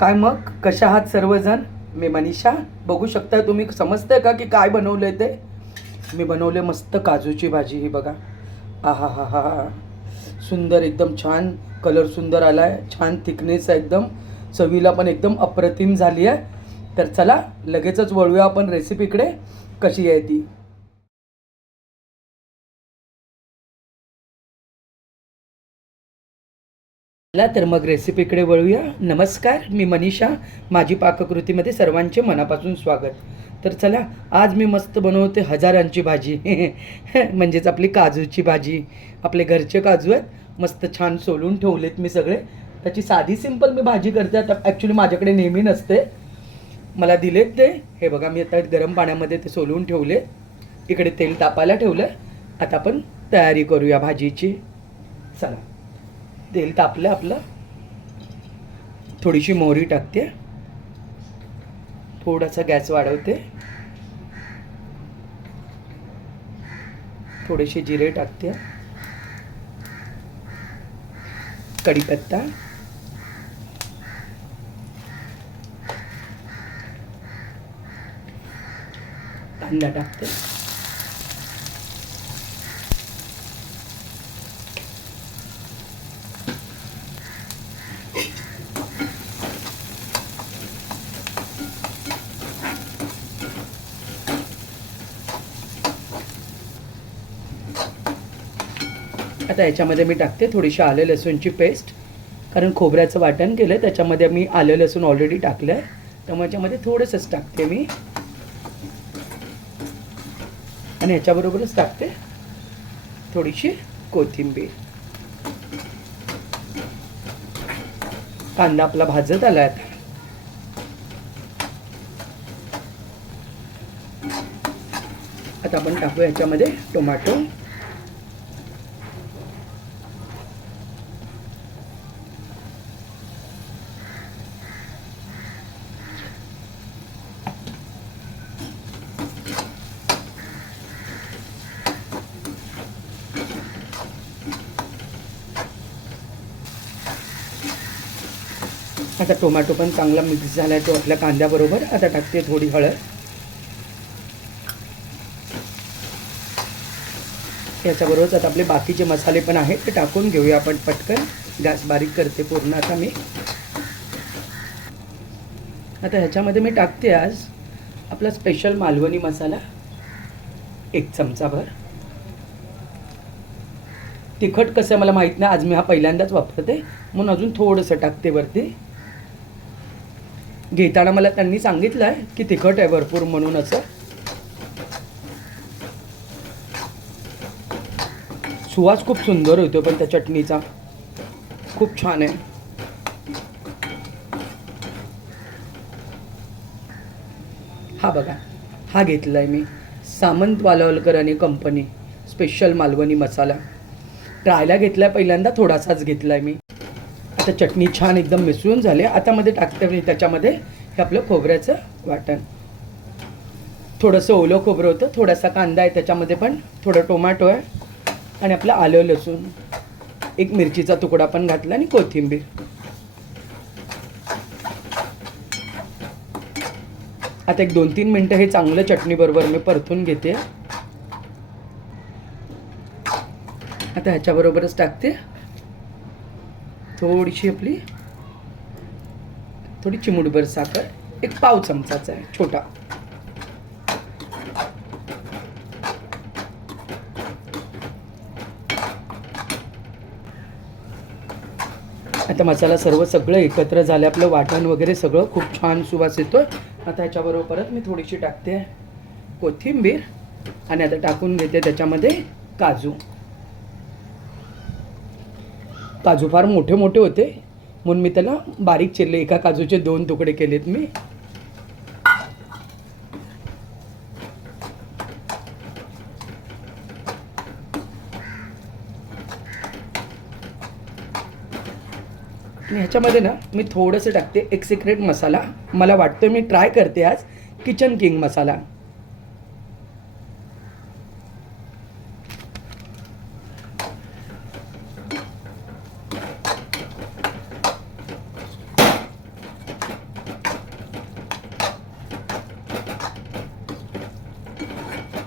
काय मग कशा आहात सर्वजण? मी मनीषा. बघू शकता तुम्ही, समजतंय का की काय बनवलंय ते? मी बनवले मस्त काजूची भाजी. ही बघा. आहा हा हा हा, सुंदर, एकदम छान कलर, सुंदर आलाय, छान थिकनेस आहे एकदम, चवीला पण एकदम अप्रतिम झाली आहे. तर चला लगेचच वळूया आपण रेसिपीकडे, कशी आहे ती. चला तर मग रेसिपीकडे वळूया. नमस्कार, मी मनीषा. माझी पाककृतीमध्ये सर्वांचे मनापासून स्वागत. तर चला, आज मी मस्त बनवते हजारांची भाजी म्हणजेच आपली काजूची भाजी. आपले घरचे काजू आहेत, मस्त छान सोलून ठेवलेत मी सगळे. त्याची साधी सिंपल मी भाजी करते. आता ॲक्च्युली माझ्याकडे नेहमी नसते, मला दिलेत ते. हे बघा, मी आता गरम पाण्यामध्ये ते सोलून ठेवले. इकडे तेल तापायला ठेवलं. आता आपण तयारी करूया भाजीची. चला, तेल तापलं आपलं. थोडीशी मोहरी टाकते, थोडासा गॅस वाढवते, थोडेसे जिरे टाकते, कढीपत्ता, कांदा टाकते, आता याच्यामध्ये मी टाकते थोडीशी आलं लसूणची पेस्ट. कारण खोबऱ्याचं वाटण केलं, त्याच्यामध्ये मी आलं लसूण ऑलरेडी टाकलं आहे, त्यामुळे याच्यामध्ये थोडंसंच टाकते मी. आणि ह्याच्याबरोबरच टाकते थोडीशी कोथिंबीर. कांदा आपला भाजत आला आहे. आता आपण टाकू याच्यामध्ये टोमॅटो. आता टोमॅटो पण चांगला मिक्स झाला आहे तो आपल्या कांद्याबरोबर. आता टाकते थोडी हळद. याच्याबरोबरच आता आपले बाकीचे मसाले पण आहेत, ते टाकून घेऊया आपण पटकन. गॅस बारीक करते पूर्ण आता मी. आता ह्याच्यामध्ये मी टाकते आज आपला स्पेशल मालवणी मसाला, 1 चमचाभर. तिखट कसं मला माहीत नाही, आज मी हा पहिल्यांदाच वापरते म्हणून अजून थोडंसं टाकते वरती. घेताना मला त्यांनी सांगितलं आहे की तिखट आहे भरपूर म्हणून. असं सुवास खूप सुंदर होतो पण त्या चटणीचा, खूप छान आहे. हा बघा, हा घेतला आहे मी सामंत वालावलकर आणि कंपनी स्पेशल मालवणी मसाला. ट्रायला घेतला आहे पहिल्यांदा, थोडासाच घेतला आहे मी. आता चटणी छान एकदम मिसळून झाली. आता मध्ये टाकते मी त्याच्यामध्ये हे आपलं खोबऱ्याचं वाटण. थोडंसं ओलं खोबरं होतं, थोडासा कांदा आहे त्याच्यामध्ये, पण थोडं टोमॅटो आहे, आणि आपलं आलं लसूण, 1 मिरचीचा तुकडा पण घातला, आणि कोथिंबीर. आता 1-2-3 मिनटं हे चांगलं चटणीबरोबर मी परतून घेते. आता ह्याच्याबरोबरच टाकते थोडीशी आपली, थोडी चिमूटभर साखर, 1 पाव चमचाचा आहे छोटा. आता मसाला सर्व सगळं एकत्र झालं, आपलं वाटण वगैरे सगळं खूप छान सुवास येतो. आता ह्याच्याबरोबर परत मी थोडीशी टाकते कोथिंबीर, आणि आता टाकून घेते त्याच्यामध्ये काजू. काजू फार मोठे मोठे होते म्हणून मी त्याला बारीक चिरले, एका काजूचे 2 तुकडे केलेत मी. आणि ह्याच्यामध्ये ना मी थोडंसं टाकते एक सिक्रेट मसाला. मला वाटतं मी ट्राय करते आज, किचन किंग मसाला.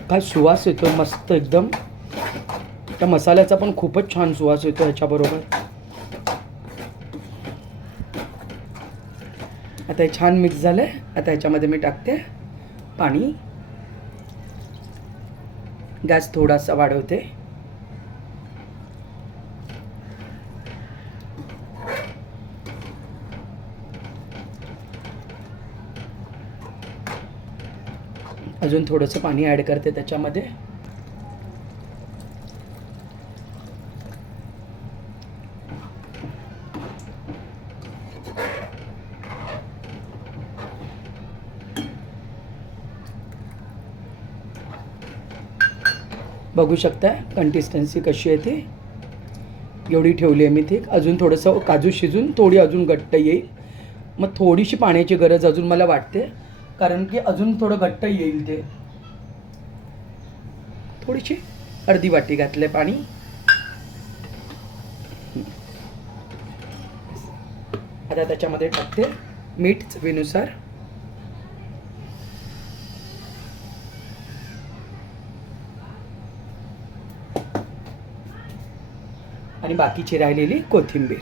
काय सुवास येतो मस्त एकदम. त्या मसाल्याचा पण खूपच छान सुवास येतो ह्याच्याबरोबर. आता हे छान मिक्स झालं आहे. आता ह्याच्यामध्ये मी टाकते पाणी. गॅस थोडासा वाढवते. अजून थोडंसं पाणी ॲड करते त्याच्यामध्ये. बघू शकता कन्सिस्टन्सी कशी आहे ती. एवढी ठेवली आहे मी ती. अजून थोडंसं काजू शिजून थोडी अजून घट्ट येईल. मग थोडीशी पाण्याची गरज अजून मला वाटते, कारण की अजून थोडं घट्ट येईल ते. थोडीशी अर्धी वाटी घातले पाणी. आता त्याच्यामध्ये टाकते मीठ चवीनुसार. आणि बाकीची राहिलेली कोथिंबीर.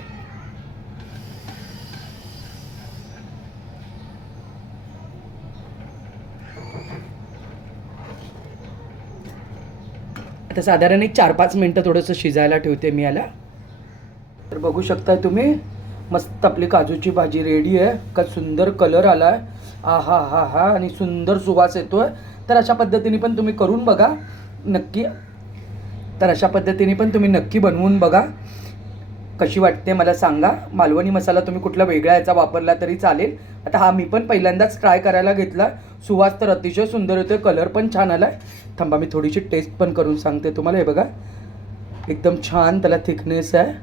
आता साधारण एक 4-5 मिनटं थोडंसं शिजायला ठेवते मी याला. तर बघू शकता तुम्ही, मस्त आपली काजूची भाजी रेडी आहे. का सुंदर कलर आला आहे. हा हा हा आणि सुंदर सुवास येतो आहे. तर अशा पद्धतीने पण तुम्ही करून बघा नक्की. तर अशा पद्धतीने पण तुम्ही नक्की बनवून बघा. कशी वाटते मला सांगा. मालवणी मसाला तुम्ही कुठला वेगळा याचा वापरला तरी चालेल. आता हा मी पण पहिल्यांदाच ट्राय करायला घेतला. सुवास तर अतिशय सुंदर होते. कलर पण छान आला आहे. थांबा मी थोडीशी टेस्ट पण करून सांगते तुम्हाला. हे बघा एकदम छान त्याला थिकनेस आहे.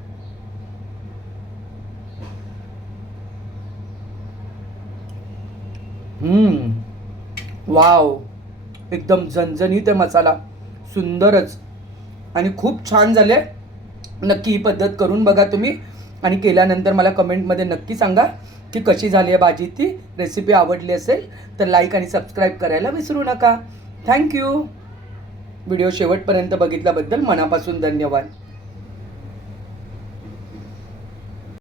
वाव, एकदम झणझणीत आहे मसाला. सुंदरच आणि खूप छान झाले. नक्की ही पद्धत करून बघा तुम्ही. आणि केल्यानंतर मला कमेंटमध्ये नक्की सांगा की कशी झाली आहे भाजी. ती रेसिपी आवडली असेल तर लाईक आणि सबस्क्राईब करायला विसरू नका. थँक्यू. व्हिडिओ शेवटपर्यंत बघितल्याबद्दल मनापासून धन्यवाद.